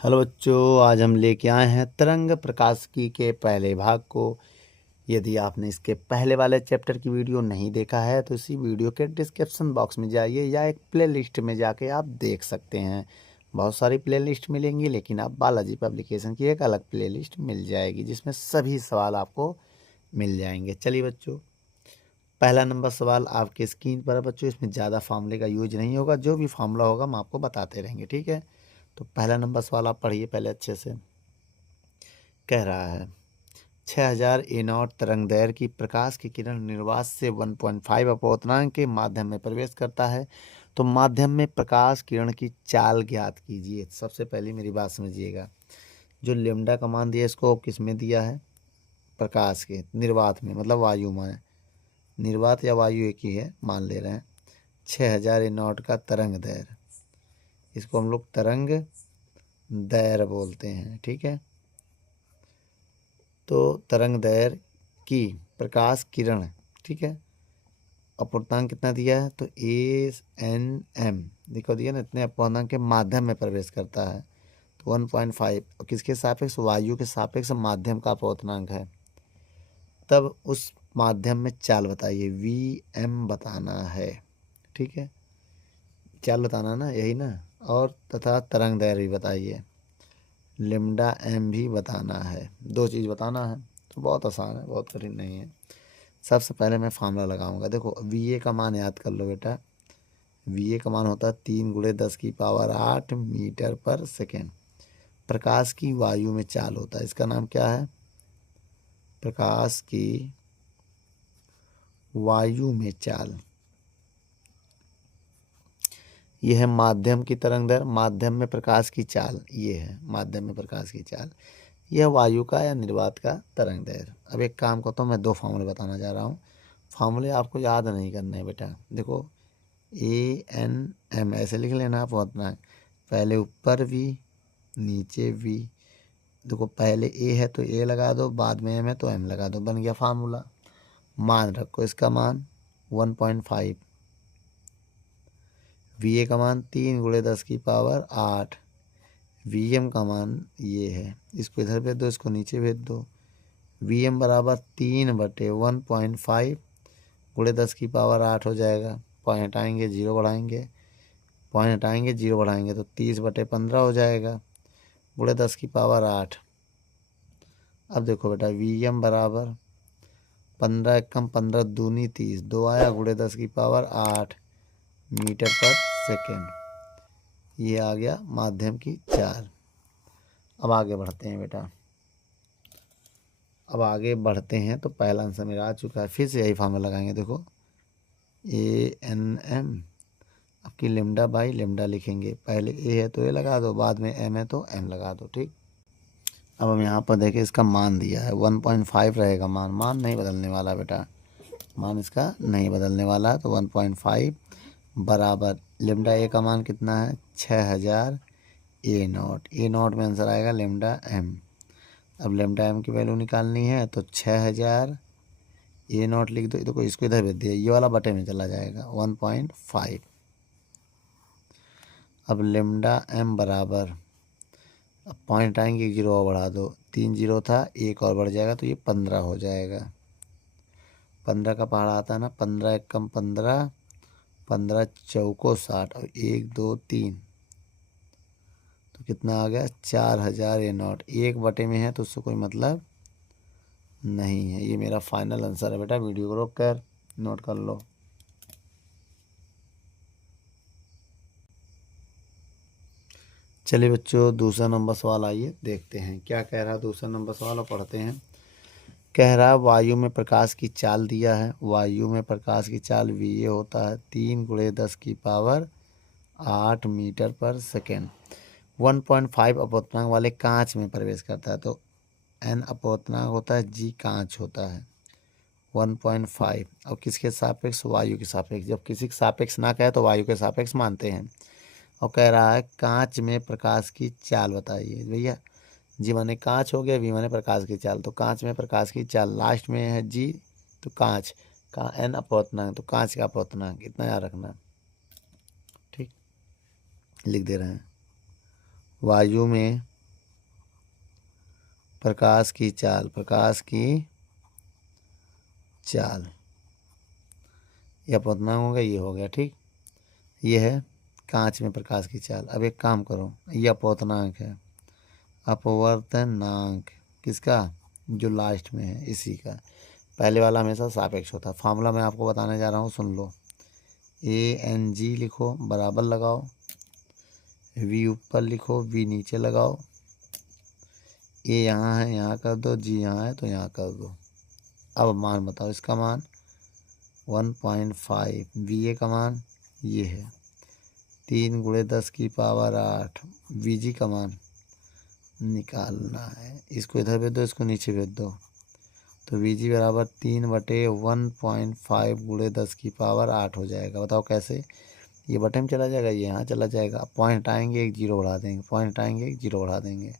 Hello बच्चों, आज हम लेके आए हैं तरंग प्रकाशिकी के पहले भाग को। यदि आपने इसके पहले वाले चैप्टर की वीडियो नहीं देखा है तो इसी वीडियो के डिस्क्रिप्शन बॉक्स में जाइए या एक प्लेलिस्ट में जाके आप देख सकते हैं। बहुत सारी प्लेलिस्ट मिलेंगी, लेकिन आप बालाजी पब्लिकेशन की एक अलग प्लेलिस्ट मिल जाएगी जिसमें सभी सवाल आपको मिल जाएंगे। चलिए बच्चों, पहला नंबर सवाल आपके स्क्रीन पर है बच्चों। इसमें ज़्यादा फार्मूले का यूज नहीं होगा, जो भी फार्मूला होगा हम आपको बताते रहेंगे, ठीक है। तो पहला नंबर सवाल आप पढ़िए पहले अच्छे से। कह रहा है 6000 ए0 तरंग दैर्घ्य की प्रकाश की किरण निर्वात से 1.5 अपवर्तनांक के माध्यम में प्रवेश करता है, तो माध्यम में प्रकाश किरण की चाल ज्ञात कीजिए। सबसे पहले मेरी बात समझिएगा, जो लेमडा का मान दिया इसको किस में दिया है? प्रकाश के निर्वात में, मतलब वायु में। निर्वात या वायु एक ही है, मान ले रहे हैं। 6000 ए0 का तरंग दैर्घ्य, इसको हम लोग तरंग दैर्घ्य बोलते हैं, ठीक है। तो तरंग दैर्घ्य की प्रकाश किरण, ठीक है, अपवर्तनांक कितना दिया है? तो ANM देखो दिया ना, इतने अपवर्तनांक के माध्यम में प्रवेश करता है, तो 1.5। और किसके सापेक्ष? वायु के सापेक्ष माध्यम का अपवर्तनांक है। तब उस माध्यम में चाल बताइए, VM बताना है, ठीक है। चाल बताना ना, यही ना। और तथा तरंग दैर्घ्य भी बताइए, लेमडा एम भी बताना है। दो चीज़ बताना है, तो बहुत आसान है, बहुत कठिन नहीं है। सबसे पहले मैं फार्मूला लगाऊंगा। देखो VA का मान याद कर लो बेटा। VA का मान होता है 3 × 10⁸ मीटर पर सेकेंड। प्रकाश की वायु में चाल होता है, इसका नाम क्या है? प्रकाश की वायु में चाल। यह है माध्यम की तरंग दैर्घ्य, माध्यम में प्रकाश की चाल, ये है माध्यम में प्रकाश की चाल। यह वायु का या निर्वात का तरंग दैर्घ्य। अब एक काम करता हूँ, मैं दो फार्मूले बताना जा रहा हूँ। फार्मूले आपको याद नहीं करने हैं बेटा। देखो ANM ऐसे लिख लेना आप, उतना है। पहले ऊपर V, नीचे V। देखो पहले A है तो A लगा दो, बाद में M है तो M लगा दो, बन गया फार्मूला। मान रखो इसका मान 1.5, VA का मान 3 × 10⁸, VM का मान ये है। इसको इधर भेज दो, इसको नीचे भेज दो। VM बराबर 3/1.5 × 10⁸ हो जाएगा। पॉइंट हटाएंगे, जीरो बढ़ाएंगे, पॉइंट हटाएंगे, जीरो बढ़ाएंगे, तो 30/15 हो जाएगा × 10⁸। अब देखो बेटा, VM बराबर 15 एकम 15 दूनी 30, 2 आया × 10⁸ मीटर पर सेकेंड। ये आ गया माध्यम की चाल। अब आगे बढ़ते हैं बेटा, अब आगे बढ़ते हैं। तो पहला आंसर मेरा आ चुका है, फिर से यही फार्मूला लगाएंगे। देखो ANM, आपकी लेमडा बाई लेमडा लिखेंगे। पहले A है तो A लगा दो, बाद में M है तो M लगा दो, ठीक। अब हम यहाँ पर देखें, इसका मान दिया है 1.5 रहेगा। मान नहीं बदलने वाला बेटा, मान इसका नहीं बदलने वाला। तो 1.5 बराबर लेमडा A का मान कितना है? 6000 A0 में आंसर आएगा लेमडा M। अब लेमडा M की वैल्यू निकालनी है, तो 6000 A0 लिख दो। देखो इसको इधर भेज दिया, ये वाला बटे में चला जाएगा 1.5। अब लेमडा M बराबर, अब पॉइंट आएंगे, एक जीरो और बढ़ा दो, 3 जीरो था, एक और बढ़ जाएगा तो ये 15 हो जाएगा। 15 का पहाड़ा आता है ना, 15 एकम 15, 15 चौको 60, और 1 2 3, तो कितना आ गया? 4000 A0। एक बटे में है तो उससे कोई मतलब नहीं है। ये मेरा फाइनल आंसर है बेटा। वीडियो को रोक कर नोट कर लो। चलिए बच्चों, दूसरा नंबर सवाल आइए देखते हैं क्या कह रहा है दूसरा नंबर सवाल, और पढ़ते हैं। कह रहा है वायु में प्रकाश की चाल दिया है। वायु में प्रकाश की चाल VA होता है 3 × 10⁸ मीटर पर सेकेंड। 1.5 अपवर्तनांक वाले कांच में प्रवेश करता है, तो N अपवर्तनांक होता है, G कांच होता है। 1.5 और किसके सापेक्ष? वायु के सापेक्ष। जब किसी के सापेक्ष ना कहे तो वायु के सापेक्ष मानते हैं। और कह रहा है कांच में प्रकाश की चाल बताइए। भैया जी माने कांच हो गया, V माने प्रकाश की चाल। तो कांच में प्रकाश की चाल, लास्ट में है G, तो कांच का N अपवर्तनांक, तो कांच का अपवर्तनांक, इतना याद रखना, ठीक। लिख दे रहे हैं, वायु में प्रकाश की चाल, यह अपवर्तनांक होगा, ये हो गया। ठीक, ये है कांच में प्रकाश की चाल। अब एक काम करो, ये अपवर्तनांक है, अपवर्तनांक किसका, जो लास्ट में है इसी का। पहले वाला हमेशा सापेक्ष होता है। फार्मूला मैं आपको बताने जा रहा हूँ, सुन लो। ANG लिखो, बराबर लगाओ, V ऊपर लिखो, V नीचे लगाओ, A यहाँ है, यहाँ कर दो, G यहाँ है तो यहाँ कर दो। अब मान बताओ, इसका मान 1.5, VA का मान ये है 3 × 10⁸, VG का मान निकालना है। इसको इधर भेज दो, इसको नीचे भेज दो, तो VG बराबर 3/1.5 × 10⁸ हो जाएगा। बताओ कैसे, ये बटन में चला जाएगा, ये यहाँ चला जाएगा, पॉइंट आएंगे एक जीरो बढ़ा देंगे, पॉइंट आएंगे एक जीरो बढ़ा देंगे,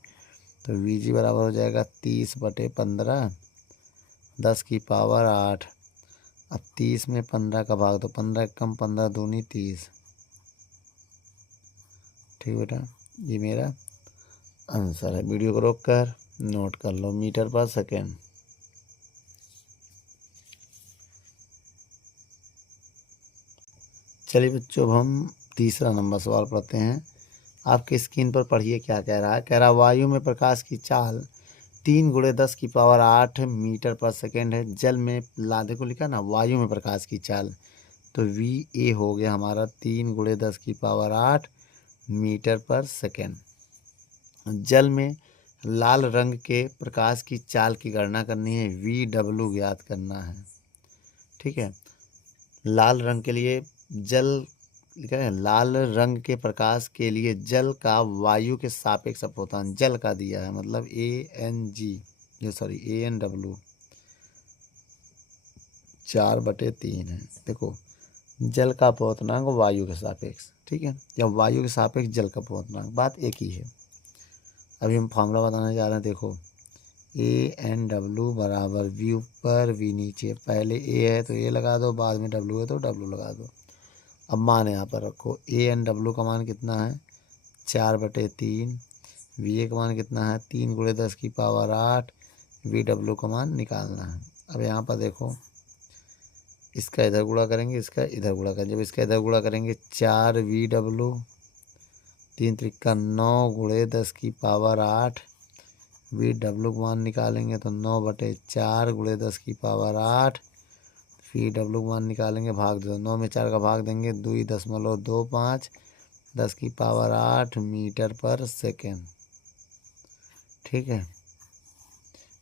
तो VG बराबर हो जाएगा 30/15 10⁸। अब 30 में 15 का भाग दो, 15 कम 15 दूनी 30। ठीक बेटा, ये मेरा आंसर है। वीडियो को रोक कर नोट कर लो, मीटर/सेकेंड। चलिए बच्चों, अब हम तीसरा नंबर सवाल पढ़ते हैं। आपकी स्क्रीन पर पढ़िए क्या कह रहा है। कह रहा वायु में प्रकाश की चाल 3 × 10⁸ मीटर/सेकेंड है। जल में देखो लिखा ना, वायु में प्रकाश की चाल, तो VA हो गया हमारा 3 × 10⁸ मीटर/सेकेंड। जल में लाल रंग के प्रकाश की चाल की गणना करनी है, VW ज्ञात करना है। ठीक है, लाल रंग के लिए जल लिखा है, लाल रंग के प्रकाश के लिए जल का वायु के सापेक्ष अपवर्तन जल का दिया है, मतलब ANW 4/3 है। देखो, जल का अपवर्तनांक वायु के सापेक्ष, ठीक है, या वायु के सापेक्ष जल का अपवर्तनांक, बात एक ही है। अभी हम फॉर्मूला बताने जा रहे हैं। देखो, ANW बराबर V ऊपर V नीचे, पहले A है तो A लगा दो, बाद में W है तो W लगा दो। अब मान यहाँ पर रखो, ANW का मान कितना है 4/3, VA का मान कितना है 3 × 10⁸, VW का मान निकालना है। अब यहाँ पर देखो, इसका इधर गुणा करेंगे, इसका इधर गुणा करेंगे। जब इसका इधर गुणा करेंगे 4VW 3 × 9 × 10⁸, VW का मान निकालेंगे तो 9/4 × 10⁸, VW का मान निकालेंगे, भाग दो, 9 में 4 का भाग देंगे, 2.25 10⁸ मीटर/सेकेंड। ठीक है,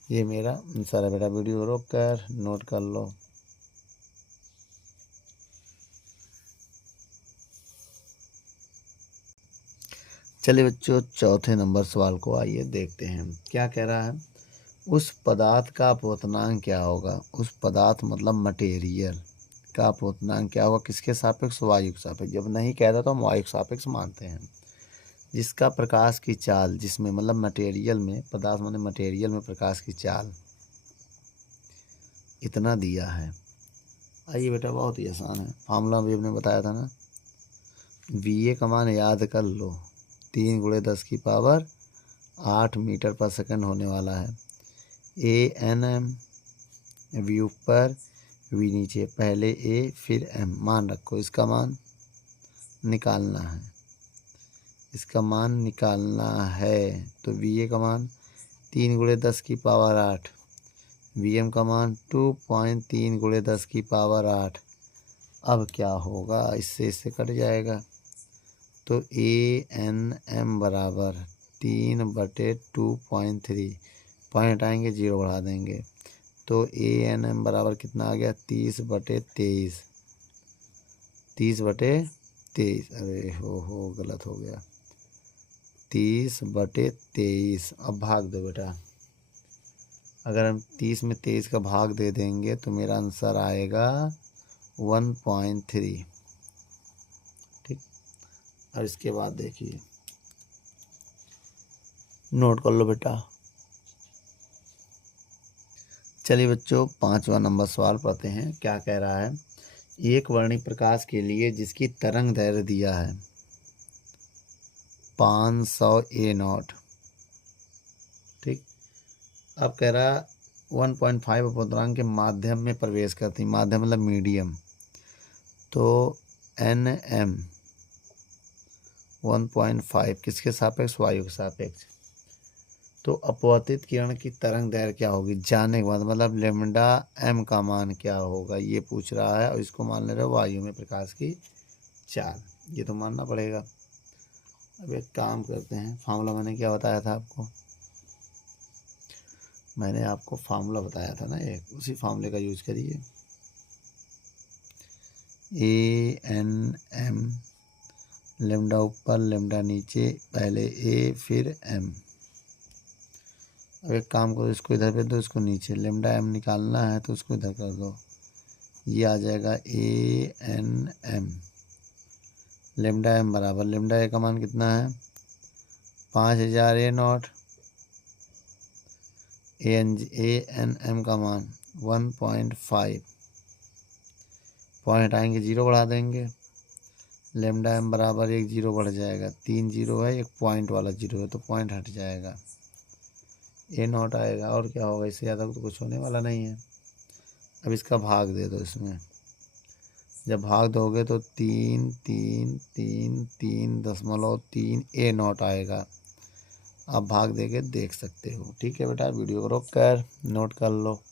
ये मेरा आंसर है बेटा। वीडियो रोक कर नोट कर लो। चलिए बच्चों, चौथे नंबर सवाल को आइए देखते हैं। क्या कह रहा है, उस पदार्थ का अपवर्तनांक क्या होगा। उस पदार्थ मतलब मटेरियल का अपवर्तनांक क्या होगा, किसके सापेक्ष, वायु के सापेक्ष। जब नहीं कहता तो हम वायु के सापेक्ष मानते हैं। जिसका प्रकाश की चाल, जिसमें मतलब मटेरियल में, पदार्थ मतलब मटेरियल में प्रकाश की चाल इतना दिया है। आइए बेटा, बहुत ही आसान है, फार्मूला भी हमने बताया था ना। VA का मान याद कर लो, 3 × 10⁸ मीटर/सेकेंड होने वाला है। ANM V ऊपर V नीचे, पहले A फिर M, मान रखो। इसका मान निकालना है, इसका मान निकालना है, तो VA का मान 3 × 10⁸, VM का मान 2.3 × 10⁸। अब क्या होगा, इससे कट जाएगा, तो ANM बराबर 3/2.3, पॉइंट आएंगे जीरो बढ़ा देंगे, तो ANM बराबर कितना आ गया 30/23। 30/23, अरे हो गलत हो गया, 30/23। अब भाग दो बेटा, अगर हम 30 में 23 का भाग दे देंगे तो मेरा आंसर आएगा 1.3। ठीक, और इसके बाद देखिए, नोट कर लो बेटा। चलिए बच्चों, 5वां नंबर सवाल पढ़ते हैं। क्या कह रहा है, एक वर्णिक प्रकाश के लिए जिसकी तरंग दैर्घ्य दिया है 500 A0, ठीक, अब कह रहा 1.5 अपूर्णांक के माध्यम में प्रवेश करती, माध्यम मतलब मीडियम, तो NM 1.5 किसके सापेक्ष, वायु के सापेक्ष। तो अपवर्तित किरण की तरंग दैर्घ्य क्या होगी जानने के बाद, मतलब लेमडा m का मान क्या होगा ये पूछ रहा है, और इसको मान ले रहे हो वायु में प्रकाश की चाल, ये तो मानना पड़ेगा। अब एक काम करते हैं, फार्मूला मैंने क्या बताया था आपको, मैंने आपको फार्मूला बताया था ना एक, उसी फार्मूले का यूज करिए। ANM, लेमडा ऊपर लेमडा नीचे, पहले A फिर M। अब एक काम करो, इसको इधर पे दो, इसको नीचे, लेमडा m निकालना है तो उसको इधर कर दो, ये आ जाएगा ANM। लेमडा m बराबर, लेमडा a का मान कितना है 5000 A0, ANM का मान 1.5, पॉइंट हटाएंगे 0 बढ़ा देंगे, लेमडा m बराबर 1 0 बढ़ जाएगा, 3 0 है, एक पॉइंट वाला 0 है तो पॉइंट हट जाएगा, A0 आएगा। और क्या होगा, इससे ज़्यादा तो कुछ होने वाला नहीं है। अब इसका भाग दे दो इसमें, जब भाग दोगे तो 3 3 3 3.3 A0 आएगा। आप भाग देके देख सकते हो। ठीक है बेटा, वीडियो को रोक कर नोट कर लो।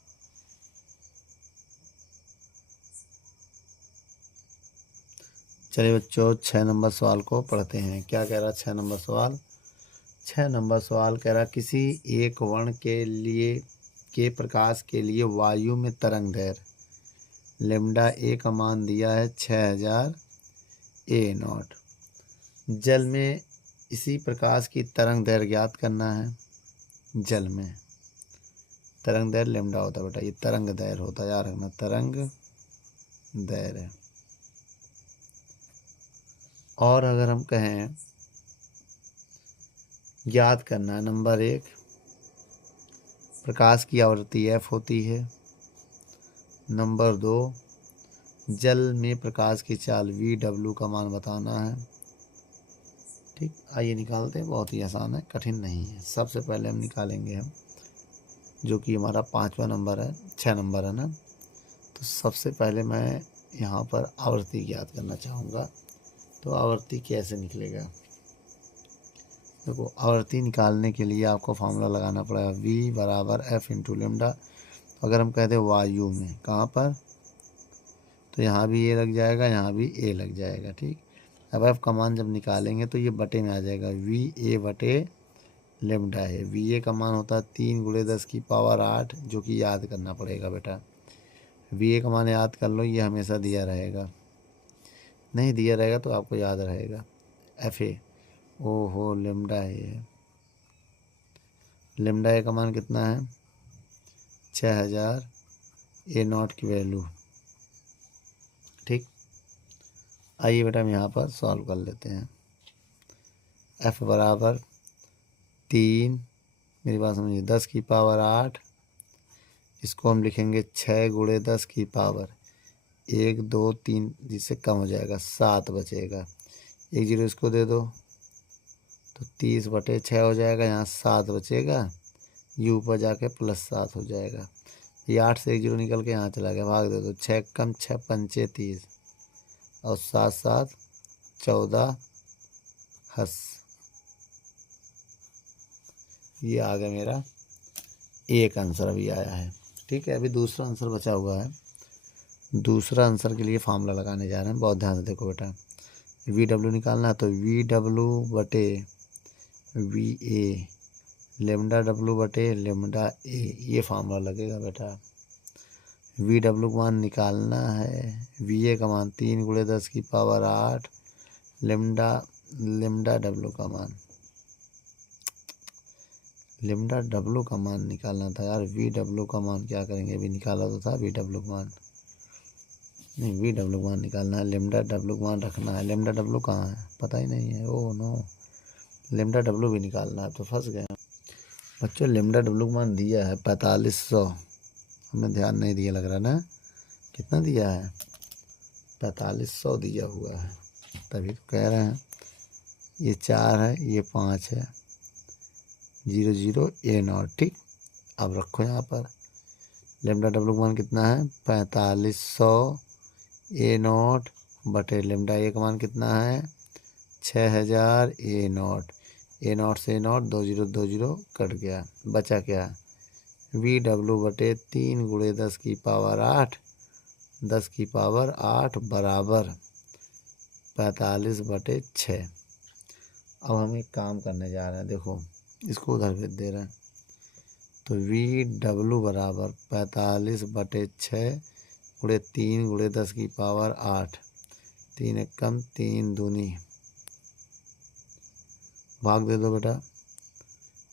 चलिए बच्चों 6 नंबर सवाल को पढ़ते हैं। क्या कह रहा है 6 नंबर सवाल? 6 नंबर सवाल कह रहा किसी एक वर्ण के प्रकाश के लिए वायु में तरंग दैर्घ्य लेमडा ए का मान दिया है 6000 A0। जल में इसी प्रकाश की तरंग दैर्घ्य ज्ञात करना है। जल में तरंग दैर्घ्य लेमडा होता है बेटा, ये तरंग दैर्घ्य होता है, याद रखना, तरंग दैर्घ्य। और अगर हम कहें याद करना है, नंबर 1 प्रकाश की आवृत्ति f होती है। नंबर 2 जल में प्रकाश की चाल VW का मान बताना है। ठीक, आइए निकालते हैं, बहुत ही आसान है, कठिन नहीं है। सबसे पहले हम निकालेंगे हम, जो कि हमारा 5वां नंबर है, 6 नंबर है ना, तो सबसे पहले मैं यहाँ पर आवृत्ति ज्ञात करना चाहूँगा। तो आवृत्ति कैसे निकलेगा? देखो, आवृत्ति निकालने के लिए आपको फार्मूला लगाना पड़ेगा, V बराबर F इंटू लेमडा। अगर हम कहते हैं वायु में, कहाँ पर, तो यहाँ भी A लग जाएगा, यहाँ भी A लग जाएगा। ठीक, अब F का मान जब निकालेंगे तो ये बटे में आ जाएगा, VA बटे लेमडा है। VA का मान होता है 3 × 10⁸, जो कि याद करना पड़ेगा बेटा। VA का मान याद कर लो, ये हमेशा दिया रहेगा, नहीं दिया रहेगा तो आपको याद रहेगा। FA, ओहो लेमडा है, लेमडा ए का मान कितना है 6000 A0 की वैल्यू। ठीक, आइए बेटा हम यहाँ पर सॉल्व कर लेते हैं। F बराबर 3, मेरी बात समझिए, 10⁸, इसको हम लिखेंगे 6 × 10⁻1 2 3, जिससे कम हो जाएगा, 7 बचेगा। 1 0 इसको दे दो तो 30/6 हो जाएगा, यहाँ 7 बचेगा, यू पर जाके +7 हो जाएगा। ये 8 से 1 0 निकल के यहाँ चला गया, भाग दे दो, 6 कम 6 पंचे 30 और 7 7 14 हस, ये आ गया मेरा एक आंसर अभी आया है। ठीक है, अभी दूसरा आंसर बचा हुआ है। दूसरा आंसर के लिए फार्मूला लगाने जा रहे हैं, बहुत ध्यान से देखो बेटा। VW निकालना है तो VW बटे VA लेमडा W बटे लेमडा A, ये फार्मूला लगेगा बेटा। VW का मान निकालना है, VA का मान 3 × 10⁸, लेमडा W का मान, लेमडा W का मान निकालना था यार। VW का मान क्या करेंगे, अभी निकाला तो था VW का मान, नहीं VW का मान निकालना है, लेमडा W का मान रखना है। लेमडा W कहाँ है, पता ही नहीं है, ओह नो, लेमडा W भी निकालना है, तो फंस गए बच्चों। लेमडा W का मान दिया है 4500, हमें ध्यान नहीं दिया लग रहा ना, कितना दिया है 4500 दिया हुआ है, तभी तो कह रहे हैं। ये 4 है, ये 5 है, 0 0 A0। ठीक, अब रखो यहाँ पर लेमडा डब्लू का मान कितना है 4500 ए नॉट बटे लेमडा ए का मान कितना है 6000 ए नॉट से ए नॉट 2020 कट गया, बचा क्या वी डब्लू बटे 3 गुणे 10 की पावर 8 बराबर 45 बटे 6। अब हम एक काम करने जा रहे हैं, देखो इसको उधर भेज दे रहे हैं, तो वी डब्लू बराबर 45 बटे 6 गुणे 3 गुणे 10 की पावर 8, 3 एकम 3 दूनी, भाग दे दो बेटा।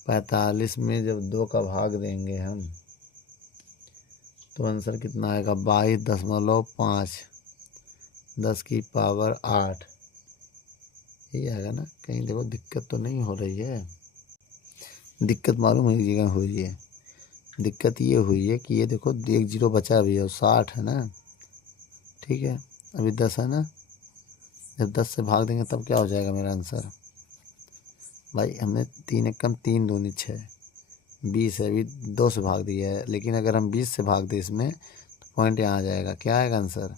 45 में जब 2 का भाग देंगे हम तो आंसर कितना आएगा 22.5 10 की पावर 8, यही आएगा ना। कहीं देखो दिक्कत तो नहीं हो रही है, दिक्कत मालूम है एक जगह हुई है, दिक्कत ये हुई है कि ये देखो 1 0 बचा भी है और 60 है ना, ठीक है अभी 10 है ना, जब 10 से भाग देंगे तब क्या हो जाएगा मेरा आंसर भाई। हमने 3 एकम 3 दूनी 6, 20 है, अभी 2 से भाग दिया है, लेकिन अगर हम 20 से भाग दें इसमें तो पॉइंट यहाँ आ जाएगा, क्या आएगा आंसर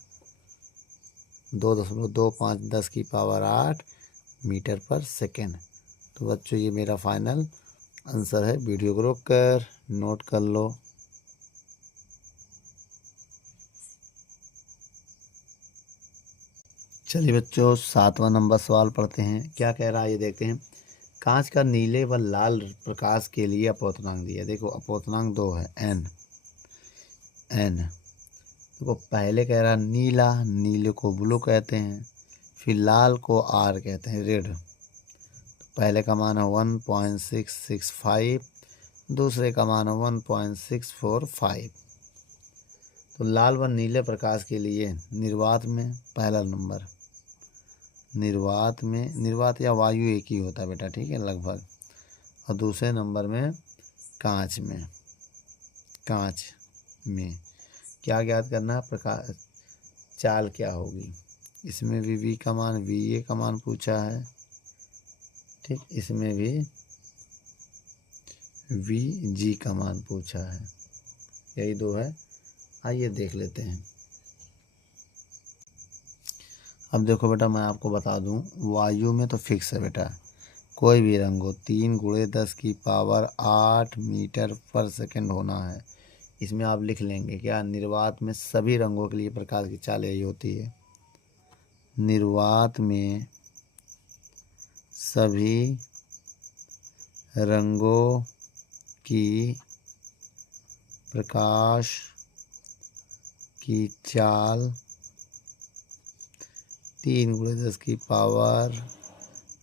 2.25 10 की पावर 8 मीटर पर सेकेंड। तो बच्चों ये मेरा फाइनल आंसर है। वीडियो को रोक कर नोट कर लो। चलिए बच्चों 7वां नंबर सवाल पढ़ते हैं, क्या कह रहा है ये देखते हैं। कांच का नीले व लाल प्रकाश के लिए अपोतनांक दिया, देखो अपोतनांक 2 है एन। देखो पहले कह रहा नीला, नीले को ब्लू कहते हैं, फिर लाल को आर कहते हैं रेड। तो पहले का मान है 1.665, दूसरे का मान है 1.645। तो लाल व नीले प्रकाश के लिए निर्वात में पहला नंबर, निर्वात या वायु एक ही होता है बेटा, ठीक है लगभग, और दूसरे नंबर में कांच में क्या ज्ञात करना है, प्रकाश चाल क्या होगी। इसमें भी वी का मान वी ए का मान पूछा है, ठीक, इसमें भी वी जी का मान पूछा है, यही दो है। आइए देख लेते हैं। अब देखो बेटा मैं आपको बता दूं, वायु में तो फिक्स है बेटा, कोई भी रंग हो 3 गुणे 10 की पावर 8 मीटर पर सेकंड होना है। इसमें आप लिख लेंगे क्या, निर्वात में सभी रंगों के लिए प्रकाश की चाल यही होती है। निर्वात में सभी रंगों की प्रकाश की चाल 3 गुणे 10 की पावर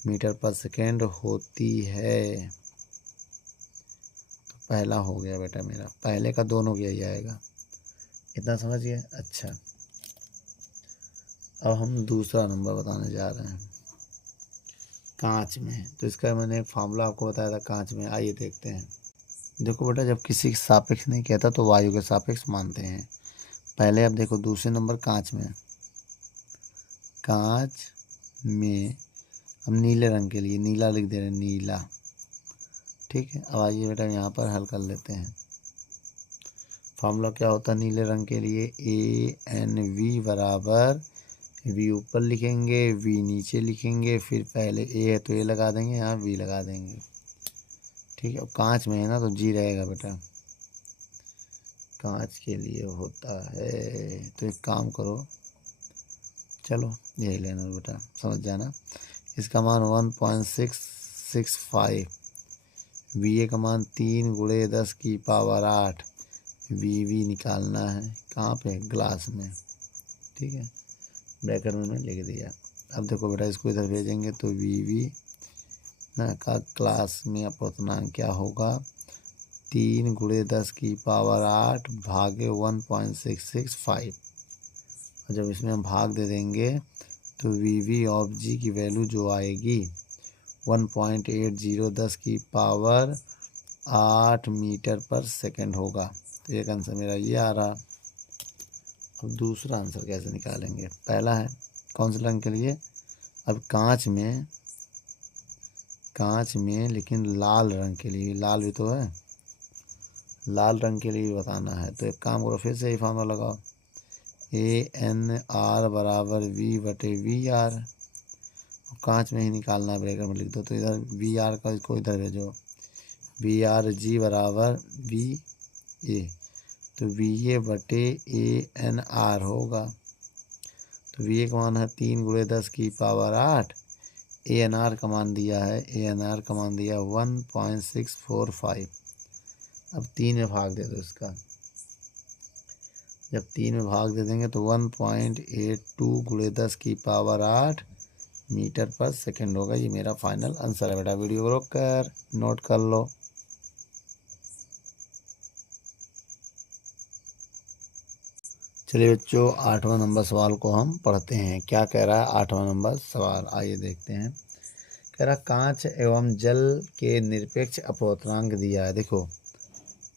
मीटर पर सेकेंड होती है। तो पहला हो गया बेटा मेरा, पहले का दोनों का यही आएगा, इतना समझ गए। अच्छा अब हम दूसरा नंबर बताने जा रहे हैं, कांच में। तो इसका मैंने एक फार्मूला आपको बताया था कांच में, आइए देखते हैं। देखो बेटा जब किसी के सापेक्ष नहीं कहता तो वायु के सापेक्ष मानते हैं। पहले अब देखो दूसरे नंबर कांच में हम नीले रंग के लिए नीला लिख दे रहे हैं, नीला, ठीक है। अब आइए बेटा यहाँ पर हल कर लेते हैं। फार्मूला क्या होता है नीले रंग के लिए, ए एन वी बराबर, वी ऊपर लिखेंगे वी नीचे लिखेंगे, फिर पहले ए है तो ए लगा देंगे, यहाँ वी लगा देंगे, ठीक है। अब कांच में है ना तो जी रहेगा बेटा, कांच के लिए होता है। तो एक काम करो, चलो यही लेना बेटा, समझ जाना। इसका मान 1.665, वी ए का मान 3 गुणे 10 की पावर 8, वी निकालना है कहाँ पे, ग्लास में, ठीक है, ब्रैकेट में लिख दिया। अब देखो बेटा इसको इधर भेजेंगे तो वी ना का क्लास में अपोतनांक क्या होगा, 3 गुणे 10 की पावर 8 भागे 1.665। और जब इसमें हम भाग दे देंगे तो वी ऑफ जी की वैल्यू जो आएगी 1.80 10 की पावर 8 मीटर पर सेकंड होगा। तो एक आंसर मेरा ये आ रहा। अब दूसरा आंसर कैसे निकालेंगे, पहला है कौन से रंग के लिए, अब कांच में लेकिन लाल रंग के लिए, लाल भी तो है, लाल रंग के लिए भी बताना है। तो एक काम करो, फिर से ही फार्मूला लगाओ, ANR बराबर V/VR। कांच में ही निकालना है, ब्रैकेट में लिख दो। तो इधर VR का इसको इधर भेजो, VRG बराबर VA। तो VA/ANR होगा। तो VA का मान है 3 × 10⁸ 8। ANR का मान दिया है, ANR का मान दिया 1.645। अब 3 में भाग दे दो इसका। जब 3 में भाग दे देंगे तो 1.82 × 10⁸ मीटर पर सेकंड होगा। ये मेरा फाइनल आंसर है बेटा। वीडियो को रोक कर नोट कर लो। चलिए बच्चों, 8वां नंबर सवाल को हम पढ़ते हैं। क्या कह रहा है 8वां नंबर सवाल, आइए देखते हैं। कह रहा कांच एवं जल के निरपेक्ष अपवर्तनांक दिया है। देखो,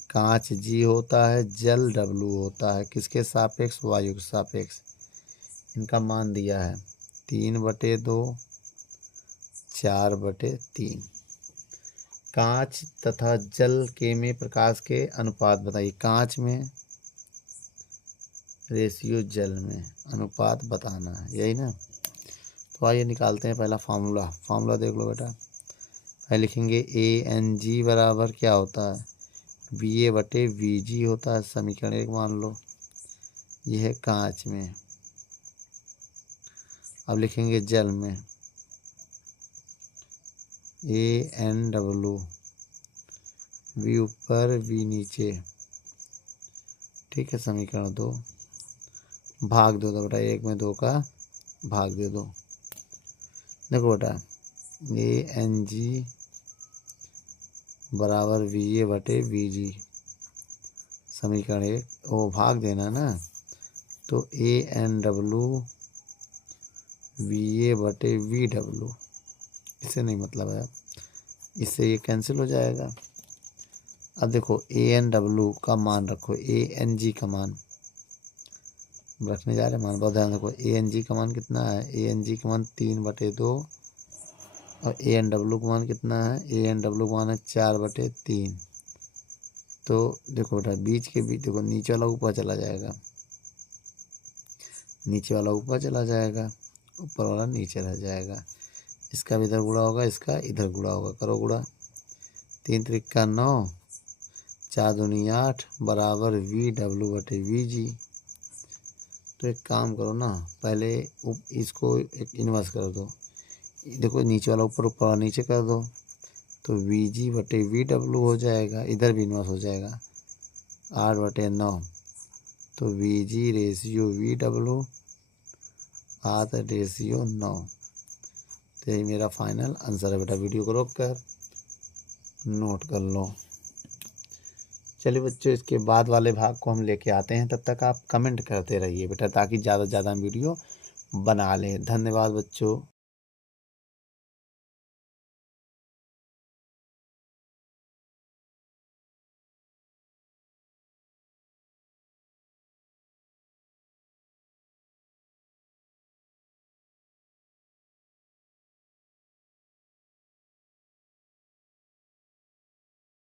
कांच G होता है, जल W होता है, किसके सापेक्ष? वायु के सापेक्ष। इनका मान दिया है 3/2, 4/3। कांच तथा जल के में प्रकाश के अनुपात बताइए। कांच में रेशियो, जल में अनुपात बताना है, यही ना। तो आइए निकालते हैं पहला फार्मूला देख लो बेटा। पहले लिखेंगे ANG बराबर क्या होता है? VA/VG होता है। समीकरण 1 मान लो, यह है कांच में। अब लिखेंगे जल में, ANW, V ऊपर V नीचे, ठीक है। समीकरण 2 भाग दो बेटा, 1 में 2 का भाग दे दो। देखो बेटा, ANG बराबर VA/VG, समीकरण 1 वो भाग देना ना। तो ANW VA/VW, इससे नहीं मतलब है, इससे ये कैंसिल हो जाएगा। अब देखो ANW का मान रखो, ANG का मान रखने जा रहे हैं। मान बहुत ध्यान रखो, ANG का मान कितना है? ANG का मान 3/2 और ANW का मान कितना है? ANW का मान है 4/3। तो देखो बेटा, बीच के बीच देखो, नीचे वाला ऊपर चला जाएगा, नीचे वाला ऊपर चला जाएगा, ऊपर वाला नीचे रह जाएगा। इसका भी इधर गुणा होगा, इसका इधर गुणा होगा। करो गुणा, 3 × 3 = 9, 4 × 2 = 8 बराबर VW/VG। तो एक काम करो ना, पहले इसको एक इन्वर्स कर दो। देखो, नीचे वाला ऊपर, ऊपर वाला नीचे कर दो, तो VG/VW हो जाएगा। इधर भी इन्वर्स हो जाएगा, 8/9। तो VG/VW 8/9। तो यही मेरा फाइनल आंसर है बेटा। वीडियो को रोक कर नोट कर लो। चलिए बच्चों, इसके बाद वाले भाग को हम लेके आते हैं। तब तक आप कमेंट करते रहिए बेटा, ताकि ज़्यादा से ज़्यादा वीडियो बना लें। धन्यवाद बच्चों।